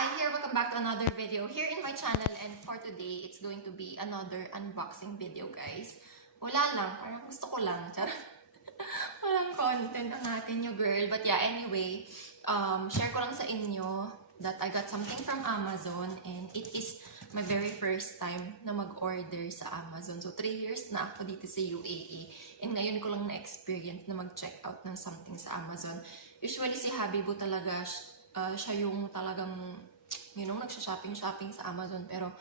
Hi here, welcome back to another video here in my channel, and for today, it's going to be another unboxing video, guys. Wala lang, parang gusto ko lang, charot. Walang content ang atin yung girl. But yeah, anyway, share ko lang sa inyo that I got something from Amazon, and it is my very first time na mag-order sa Amazon. So 3 years na ako dito sa UAE, and ngayon ko lang na-experience na mag-check out ng something sa Amazon. Usually si Habibu talaga, siya yung talagang, nagsha-shopping sa Amazon. Pero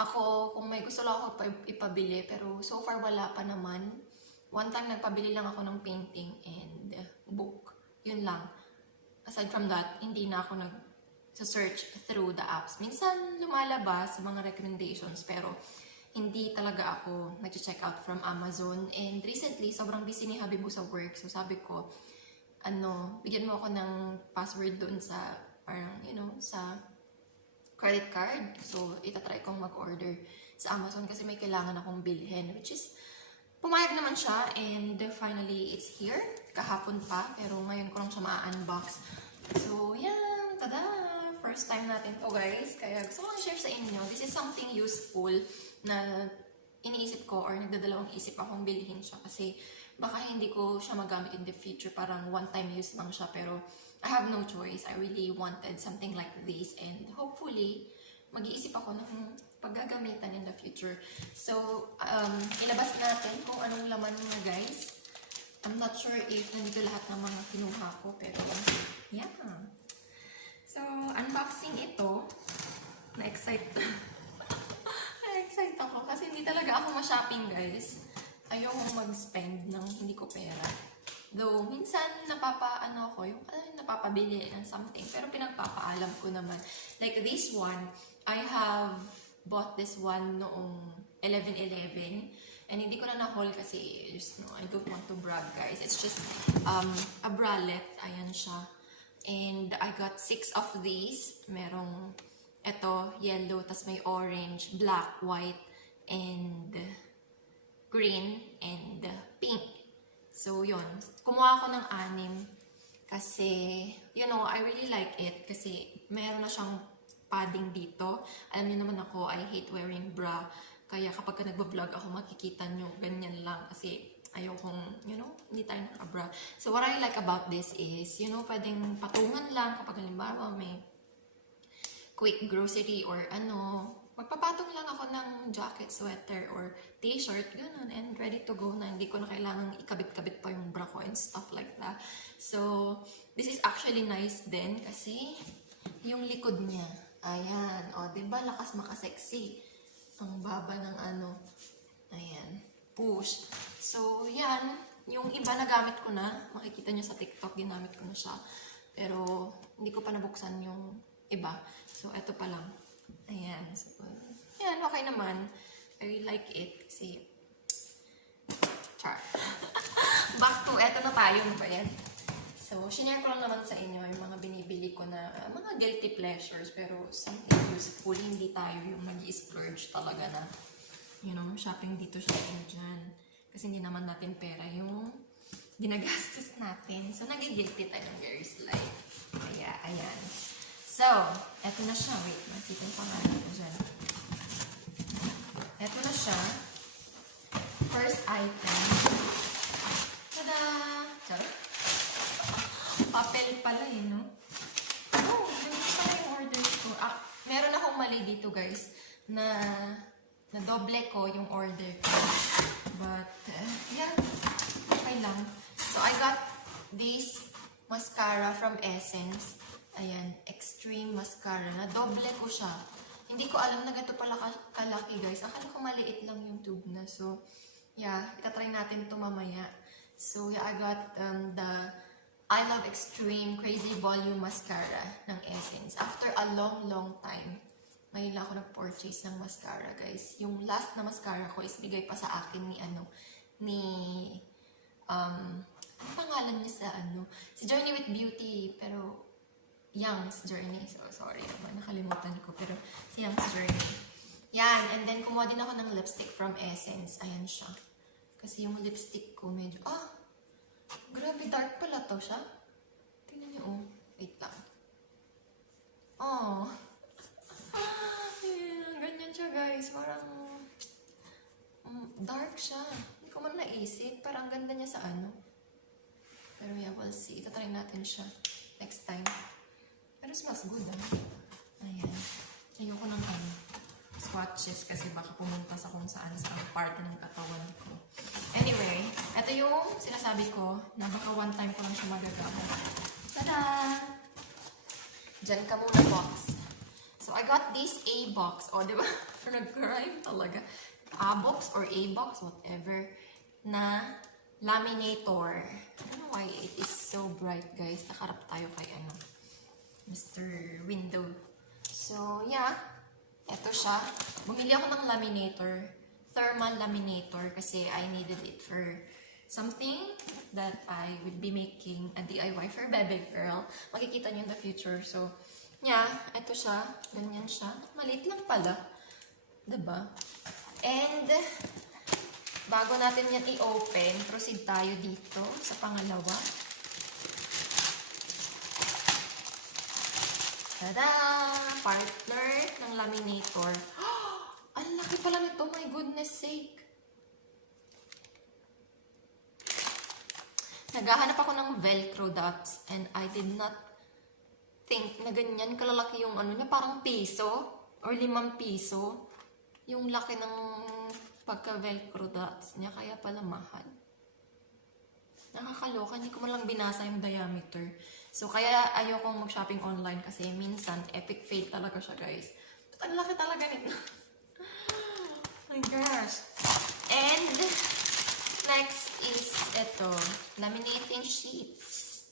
ako, kung may gusto lang ako ipabili, pero so far wala pa naman. One time, nagpabili lang ako ng painting and book. Yun lang. Aside from that, hindi na ako nag-search through the apps. Minsan, lumalabas sa mga recommendations, pero hindi talaga ako nag-check out from Amazon. And recently, sobrang busy ni Habibu sa work. So sabi ko, bigyan mo ako ng password doon sa, parang, sa credit card. So, itatry kong mag-order sa Amazon kasi may kailangan akong bilhin, which is, pumayag naman siya, and finally, it's here. Kahapon pa, pero ngayon ko lang siya ma-unbox. So, yan, tada! First time natin to, guys. Kaya gusto ko lang share sa inyo. This is something useful na iniisip ko or nagdadalawang isip akong bilhin siya kasi baka hindi ko siya magamit in the future, parang one-time use lang siya, pero I have no choice. I really wanted something like this, and hopefully, mag-iisip ako ng paggagamitan in the future. So, ilabas natin kung anong laman niya, guys. I'm not sure if nandito lahat ng mga kinuha ko, pero yeah. So, unboxing ito. Na-excite Na-excite ako kasi hindi talaga ako ma-shopping, guys. Ayokong mag-spend ng hindi ko pera. Though, minsan napapabili ng something. Pero pinagpapaalam ko naman. Like this one, I have bought this one noong 11/11. And hindi ko na na-haul kasi, I don't want to brag, guys. It's just a bralette. Ayan siya. And I got 6 of these. Merong, ito, yellow, tas may orange, black, white, and green, and pink. So, yun. Kumuha ako ng 6 kasi, I really like it kasi meron na siyang padding dito. Alam niyo naman ako, I hate wearing bra. Kaya kapag nagbo-vlog ako, makikita nyo ganyan lang kasi ayokong, hindi tayo naka-bra. So, what I like about this is, pwedeng patungan lang kapag halimbawa may quick grocery or magpapatong lang ako ng jacket, sweater, or t-shirt, gano'n, and ready to go na. Hindi ko na kailangang ikabit-kabit pa yung bra ko and stuff like that. So, this is actually nice din kasi yung likod niya, ayan, diba, lakas makasexy. Ang baba ng ayan, push. So, yan, yung iba nagamit ko na, makikita nyo sa TikTok, ginamit ko na siya. Pero, hindi ko pa nabuksan yung iba. So, eto pa lang. Ayan. So, yan, okay naman. I really like it kasi, char. Back to, eto na tayo, ba yan? So, shinare ko lang naman sa inyo yung mga binibili ko na mga guilty pleasures, pero something useful. Hindi tayo yung nag-i-splurge talaga na, shopping dito, shopping dyan. Kasi hindi naman natin pera yung ginagastos natin. So, nag-guilty tayo ng girl's life. Kaya, ayan. So, eto na siya. Wait, makita yung pangalan ko dyan. Eto na siya. First item. Tada! Charot. Papel pala no? Oh, ganito pala yung order ko. Meron akong mali dito, guys, na doble ko yung order ko. But, yeah, okay lang. So, I got this mascara from Essence. Ayan, Extreme Mascara. Na doble ko siya. Hindi ko alam na ganito pala kalaki, guys. Akala ko maliit lang yung tube na. So, yeah, itatry natin ito mamaya. So, yeah, I got the I Love Extreme Crazy Volume Mascara ng Essence. After a long time, ngayon lang ako nag-purchase ng mascara, guys. Yung last na mascara ko is bigay pa sa akin ni ano pangalan niya sa si Journey with Beauty, pero Young's Journey. So, sorry naman, nakalimutan ko. Pero, si Young's Journey. Yan. And then, kumuha din ako ng lipstick from Essence. Ayan siya. Kasi yung lipstick ko medyo, grabe, dark pala to siya. Tingnan niyo, wait lang. Dark siya. Hindi ko man naisip. Pero ang ganda niya sa ano. Pero yeah, we'll see. Itatry natin siya next time. Pero smells good, Ayan. Ayoko ng swatches kasi baka pumunta sa kung saan sa parte ng katawan ko. Anyway, ito yung sinasabi ko na baka one time ko lang siya magagamit. Tada! Diyan ka muna, box. So, I got this A-box. O, di ba? Nag-crime talaga. A-box or A-box, whatever, na laminator. I don't know why it is so bright, guys. Nakarap tayo kay Mr. Window. So, yeah. Ito siya. Bumili ako ng laminator. Thermal laminator kasi I needed it for something that I would be making a DIY for baby girl. Makikita niyo in the future. So, yeah, ito siya. Ganyan siya. Maliit lang pala. Diba? And, bago natin yan i-open, proceed tayo dito sa pangalawa. Tada! Partner ng laminator. Ang laki pala nito, my goodness sake. Naghahanap ako ng Velcro dots and I did not think na ganyan kalalaki yung niya, parang piso or 5 piso. Yung laki ng pagka-Velcro dots niya, kaya pala mahal. Nakakaloka, hindi ko man lang binasa yung diameter. So, kaya ayokong mag-shopping online kasi minsan, epic fail talaga siya, guys. But ang laki talaga nito. Oh my gosh. And, next is ito, laminating sheets.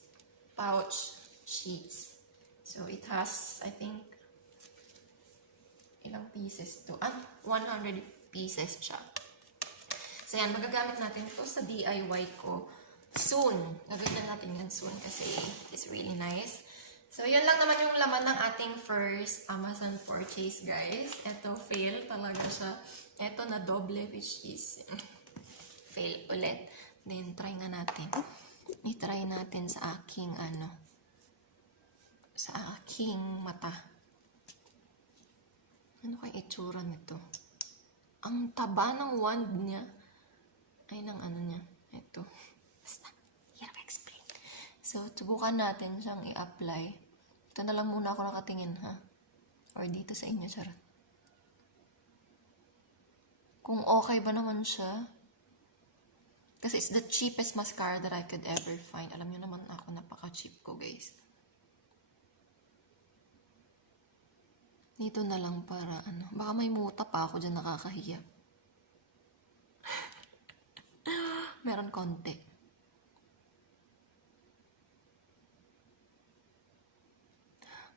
Pouch sheets. So, it has, I think, ilang pieces to? 100 pieces siya. So, yan, magagamit natin ito sa DIY ko soon. Gagawin natin yan soon kasi it's really nice. So, yun lang naman yung laman ng ating first Amazon purchase, guys. Ito, fail talaga siya. Ito na doble, which is fail ulit. Then, try na natin. I-try natin sa aking, sa aking mata. Ano kaya itsura nito? Ang taba ng wand niya. Ay, ng niya. Ito. Basta, hirap explain. So, subukan natin siyang i-apply. Ito na lang muna ako nakatingin, ha? Or dito sa inyo, charot. Kung okay ba naman siya. Kasi it's the cheapest mascara that I could ever find. Alam niyo naman ako, napaka-cheap ko, guys. Dito na lang para, baka may muta pa ako dyan, nakakahiya. Meron konti.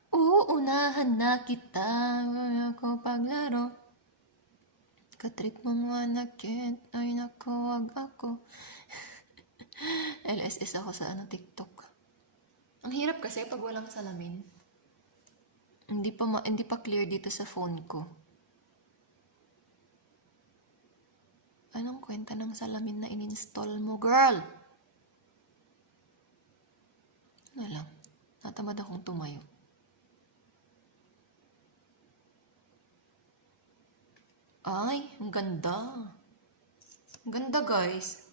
Uunahan na kita, ako paglaro. Katrik mo manakit, ay naku, wag ako. LSS ako sa TikTok. Ang hirap kasi pag walang salamin. Hindi pa clear dito sa phone ko. Anong kwenta ng salamin na in-install mo, girl? Ano lang, natamad akong tumayo. Ay, ang ganda. Ang ganda, guys.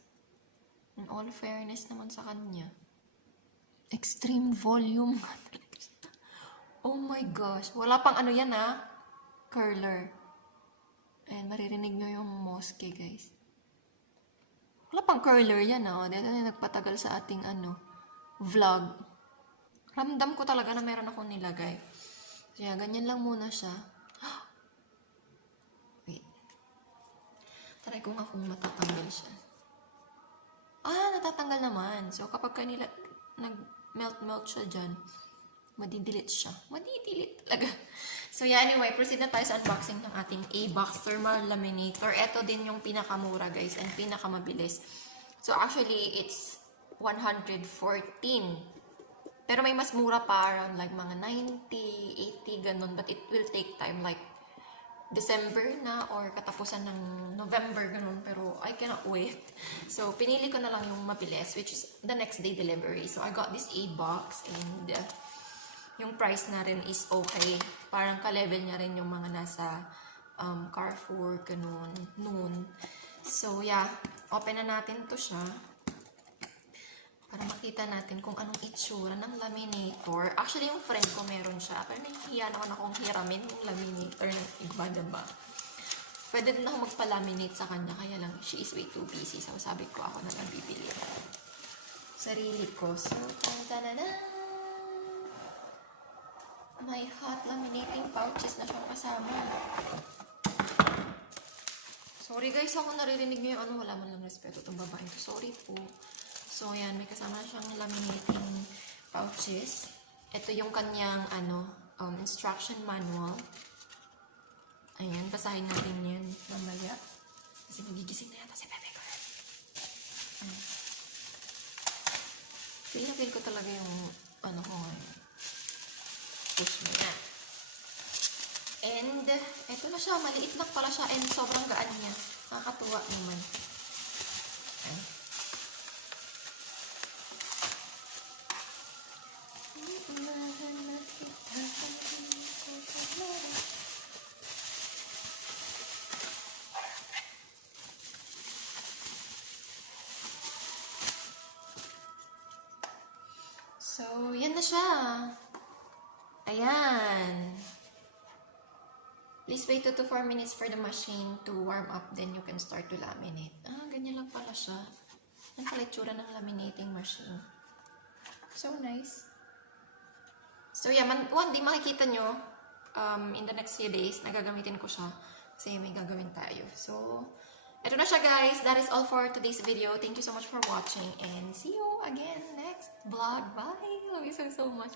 In all fairness naman sa kanya. Extreme volume. Oh my gosh. Wala pang yan, curler. Ayan, maririnig nyo yung mosque, guys. Wala pang curler yan, Dito na nagpatagal sa ating, vlog. Ramdam ko talaga na meron akong nilagay. Kaya, ganyan lang muna siya. Wait. Try ko nga kung matatanggal siya. Natatanggal naman. So, kapag kanila nag-melt siya dyan, madidelete siya. Madidelete talaga. So, yeah, anyway, proceed na tayo sa unboxing ng ating A-Box Thermal Laminator. Ito din yung pinakamura, guys, and pinakamabilis. So, actually, it's 114. Pero may mas mura pa, around like mga 90, 80, ganun. But it will take time, like December na or katapusan ng November, ganun. Pero I cannot wait. So, pinili ko na lang yung mabilis, which is the next day delivery. So, I got this A-Box and yung price na rin is okay. Parang ka-level niya rin yung mga nasa Carrefour, ganun, noon. So, yeah. Open na natin to siya. Para makita natin kung anong itsura ng laminator. Actually, yung friend ko meron siya. Pero nahihiyan ako na kung hiramin yung laminator ng iba, diba? Pwede din ako magpa-laminate sa kanya. Kaya lang, she is way too busy. So, sabi ko ako na lang bibili. Sarili ko. So, tantanan! May hot laminating pouches na siyang kasama. Sorry guys, ako naririnig niyo yung wala man lang respeto itong babaeng to. Sorry po. So, ayan, may kasama siyang laminating pouches. Ito yung kanyang, instruction manual. Ayan, basahin natin yan mamaya. Kasi magigising na yata si Bebe ko. Feel ko talaga yung, ko ngayon. Push mo na. And, ito na siya. Maliit lang pala siya. And, sobrang gaan niya. Nakakatuwa naman. Ayan. So, yan na siya. Ayan. Please wait 2 to 4 minutes for the machine to warm up, then you can start to laminate. Ganyan lang pala siya. Yan pala itsura ng laminating machine. So nice. So yeah, one day makikita nyo in the next few days, nagagamitin ko siya kasi may gagawin tayo. So, eto na siya guys. That is all for today's video. Thank you so much for watching and see you again next vlog. Bye! Love you so much.